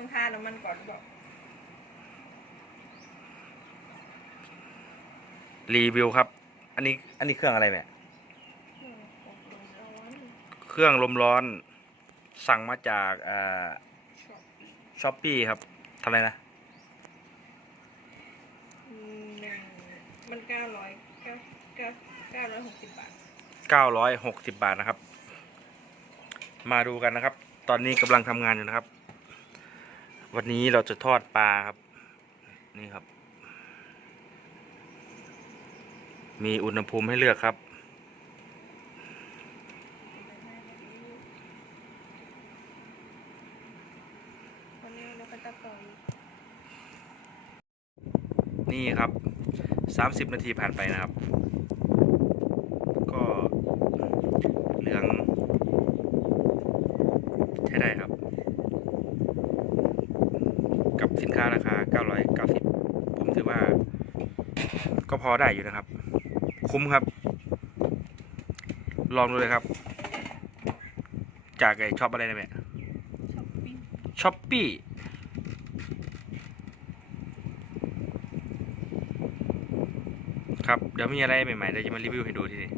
ต้องทาน้ำมันก่อนบอกรีวิวครับ อันนี้ อันนี้เครื่องอะไรแม่ เครื่องอบลมร้อนเครื่องลมร้อน สั่งมาจากอ่าช็อปปี้ช้อปปี้ครับเท่าไหรนะอืมหนึ่งมันเก้าร้อยเก้าเก้าเก้าร้อยหกสิบบาทเก้าร้อยหกสิบบาทนะครับ มาดูกันนะครับ ตอนนี้กำลังทำงานอยู่นะครับ วันนี้เราจะทอดปลาครับ นี่ครับ มีอุณหภูมิให้เลือกครับ นี่ครับสามสิบนาทีผ่านไปนะครับ ก็เหลือง ใช้ได้ครับ กับ สินค้าราคา 990 ผมถือว่า ก็พอได้อยู่นะครับ คุ้มครับ ลองดูเลยครับ จากไอช็อปอะไรนะแม่ช็อปปี้ช้อปปี้ครับ เดี๋ยวมีอะไรใหม่ๆเดี๋ยวจะมารีวิวให้ดูทีนี้